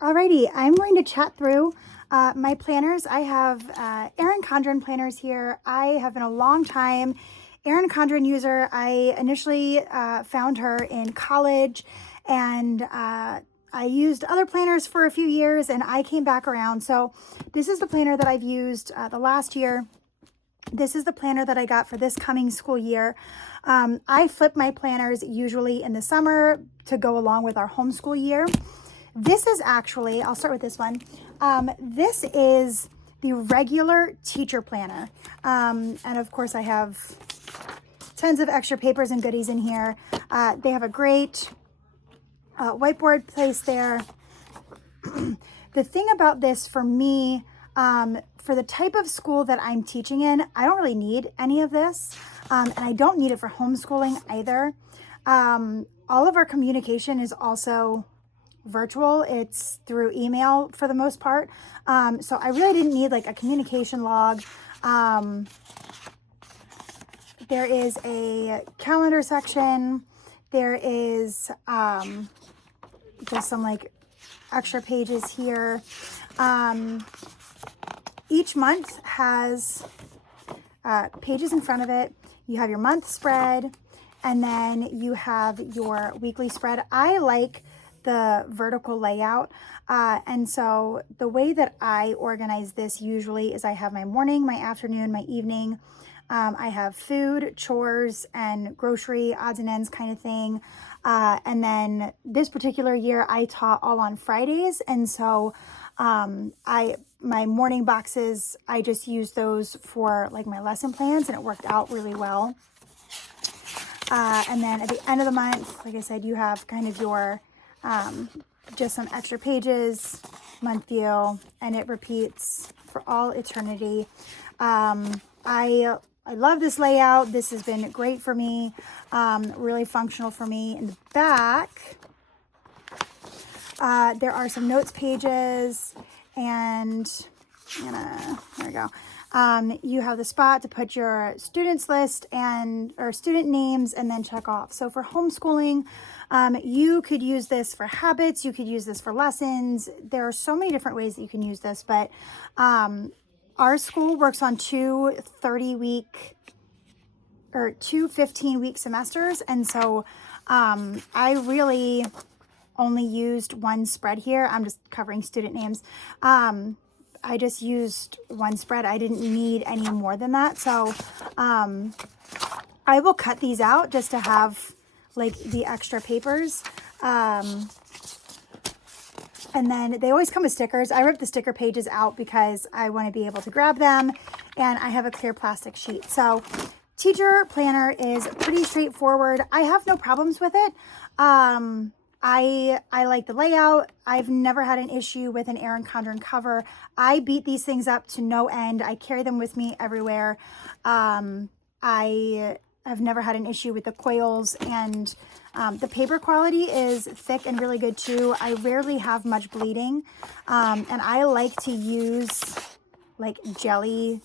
Alrighty, I'm going to chat through my planners. I have Erin Condren planners here. I have been a long time Erin Condren user. I initially found her in college, and I used other planners for a few years, and I came back around. So this is the planner that I've used the last year. This is the planner that I got for this coming school year. I flip my planners usually in the summer to go along with our homeschool year. This is actually, I'll start with this one. This is the regular teacher planner. And of course I have tons of extra papers and goodies in here. They have a great whiteboard place there. The thing about this for me, for the type of school that I'm teaching in, I don't really need any of this. And I don't need it for homeschooling either. All of our communication is also virtual. It's through email for the most part. So I really didn't need like a communication log. There is a calendar section. There is just some like extra pages here. Each month has pages in front of it. You have your month spread, and then you have your weekly spread. I like the vertical layout. And so the way that I organize this usually is I have my morning, my afternoon, my evening. I have food, chores, and grocery, odds and ends kind of thing. And then this particular year I taught all on Fridays. And so my morning boxes, I just used those for like my lesson plans, and it worked out really well. And then at the end of the month, like I said, you have kind of your just some extra pages, month view, and it repeats for all eternity. I love this layout. This has been great for me, really functional for me. In the back, there are some notes pages, and there we go. You have the spot to put your students list or student names and then check off. So for homeschooling, you could use this for habits. You could use this for lessons. There are so many different ways that you can use this, but our school works on two 15-week semesters. And so I really only used one spread here. I'm just covering student names. I just used one spread. I didn't need any more than that. So I will cut these out just to have like the extra papers. And then they always come with stickers. I rip the sticker pages out because I want to be able to grab them, and I have a clear plastic sheet. So teacher planner is pretty straightforward. I have no problems with it. I like the layout. I've never had an issue with an Erin Condren cover. I beat these things up to no end. I carry them with me everywhere. I have never had an issue with the coils, and the paper quality is thick and really good too. I rarely have much bleeding, and I like to use like jelly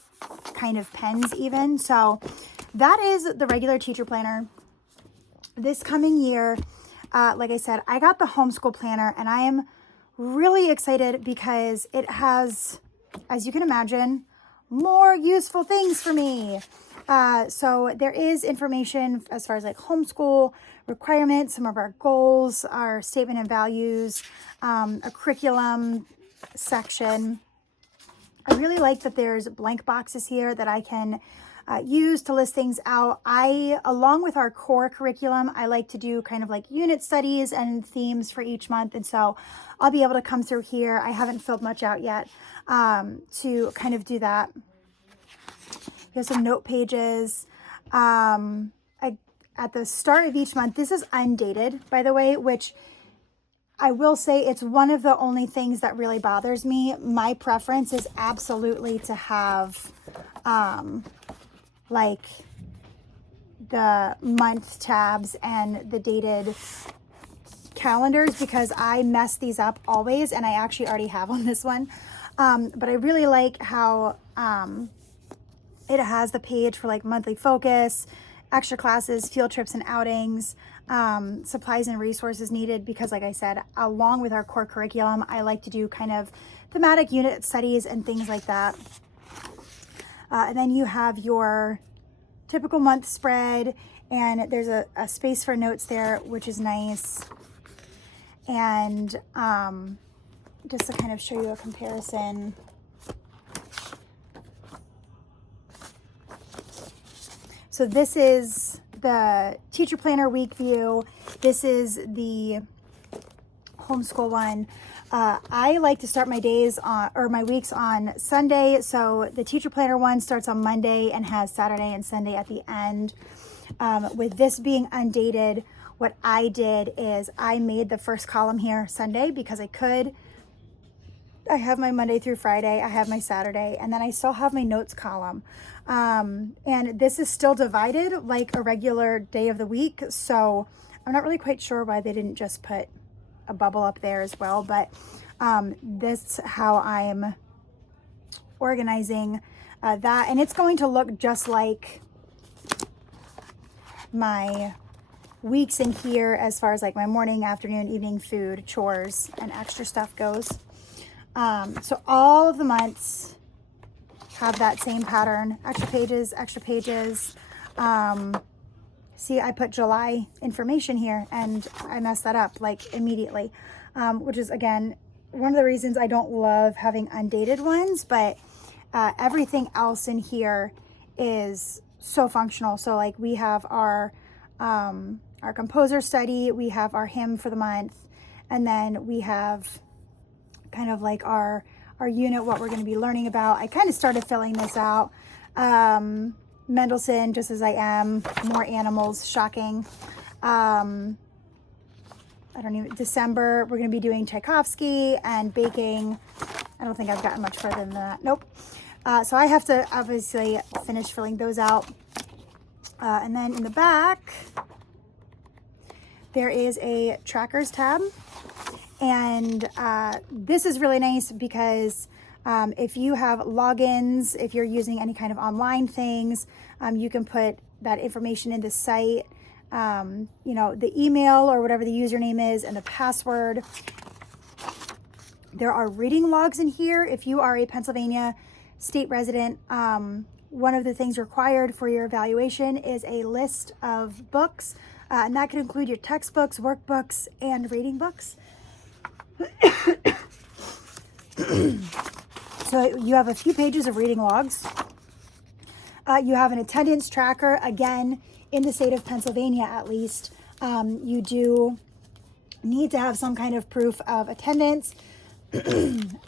kind of pens even. So that is the regular teacher planner. This coming year, like I said, I got the homeschool planner, and I am really excited because it has, as you can imagine, more useful things for me. So there is information as far as like homeschool requirements, some of our goals, our statement and values, a curriculum section. I really like that there's blank boxes here that I can use to list things out. Along with our core curriculum, I like to do kind of like unit studies and themes for each month. And so I'll be able to come through here. I haven't filled much out yet to kind of do that. Here's some note pages. At the start of each month, this is undated, by the way, which I will say it's one of the only things that really bothers me. My preference is absolutely to have like the month tabs and the dated calendars, because I mess these up always, and I actually already have on this one. But I really like how it has the page for like monthly focus, extra classes, field trips, and outings. supplies and resources needed, because like I said, along with our core curriculum, I like to do kind of thematic unit studies and things like that. And then you have your typical month spread, and there's a space for notes there, which is nice. And just to kind of show you a comparison, so this is the teacher planner week view. This is the homeschool one. I like to start my days on, or my weeks on Sunday. So the teacher planner one starts on Monday and has Saturday and Sunday at the end. With this being undated, what I did is I made the first column here Sunday because I could. I have my Monday through Friday, I have my Saturday, and then I still have my notes column. And this is still divided like a regular day of the week. So I'm not really quite sure why they didn't just put a bubble up there as well, but this is how I'm organizing that. And it's going to look just like my weeks in here as far as like my morning, afternoon, evening food, chores, and extra stuff goes. So all of the months have that same pattern, extra pages, extra pages. See, I put July information here and I messed that up like immediately, which is again, one of the reasons I don't love having undated ones, but everything else in here is so functional. So like we have our composer study, we have our hymn for the month, and then we have kind of like our unit, what we're going to be learning about. I kind of started filling this out. Mendelssohn, Just As I Am, more animals, shocking. December, we're going to be doing Tchaikovsky and baking. I don't think I've gotten much further than that. Nope. So I have to obviously finish filling those out. And then in the back, there is a trackers tab. And this is really nice because if you have logins, if you're using any kind of online things, you can put that information in the site, the email or whatever the username is and the password. There are reading logs in here. If you are a Pennsylvania state resident, one of the things required for your evaluation is a list of books, and that can include your textbooks, workbooks, and reading books. So you have a few pages of reading logs. You have an attendance tracker, again, in the state of Pennsylvania at least. You do need to have some kind of proof of attendance.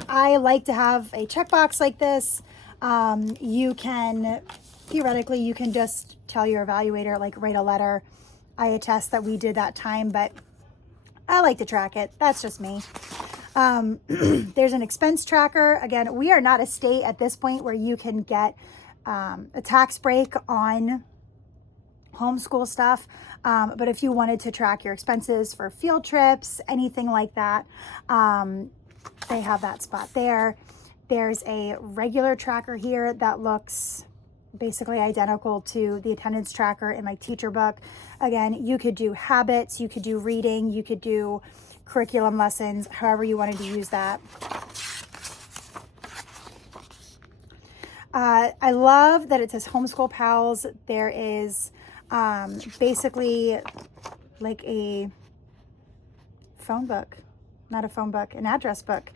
I like to have a checkbox like this. Theoretically, you can just tell your evaluator, like write a letter, I attest that we did that time, but I like to track it. That's just me. There's an expense tracker. Again, we are not a state at this point where you can get a tax break on homeschool stuff. But if you wanted to track your expenses for field trips, anything like that, they have that spot there. There's a regular tracker here that looks basically identical to the attendance tracker in my teacher book. Again, you could do habits, you could do reading, you could do curriculum lessons, however you wanted to use that. I love that it says Homeschool Pals. There is basically like a phone book, not a phone book, an address book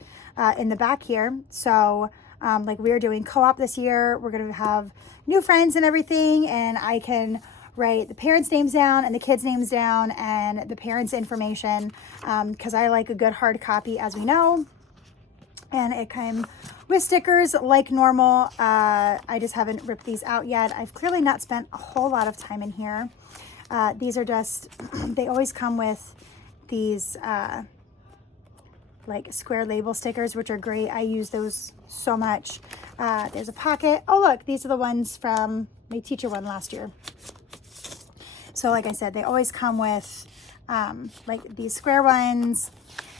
in the back here. So like we're doing co-op this year, we're going to have new friends and everything, and I can write the parents' names down and the kids' names down and the parents' information, because I like a good hard copy, as we know. And it came with stickers like normal. I just haven't ripped these out yet. I've clearly not spent a whole lot of time in here. These are just, they always come with these like square label stickers, which are great. I use those so much. There's a pocket. Oh, look, these are the ones from my teacher one last year. So like I said, they always come with like these square ones,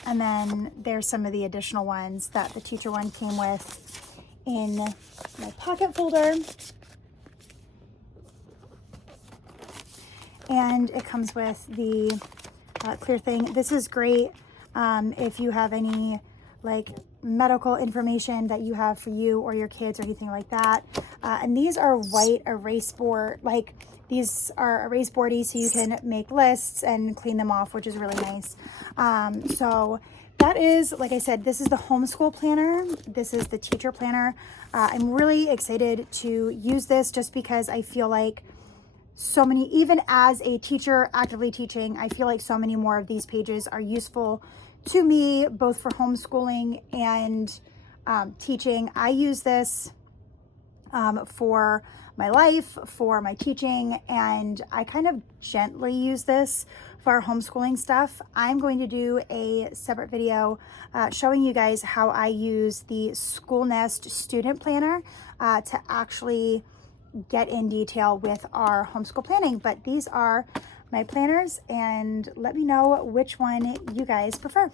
and then there's some of the additional ones that the teacher one came with in my pocket folder. and it comes with the clear thing. This is great if you have any like medical information that you have for you or your kids or anything like that. And these are white erase board, like these are erase boardy, so you can make lists and clean them off, which is really nice. So that is, like I said, this is the homeschool planner. This is the teacher planner. I'm really excited to use this just because I feel like so many, even as a teacher actively teaching, I feel like so many more of these pages are useful to me, both for homeschooling and teaching. I use this for my life, for my teaching, and I kind of gently use this for our homeschooling stuff. I'm going to do a separate video showing you guys how I use the School Nest student planner to actually get in detail with our homeschool planning. But these are my planners, and let me know which one you guys prefer.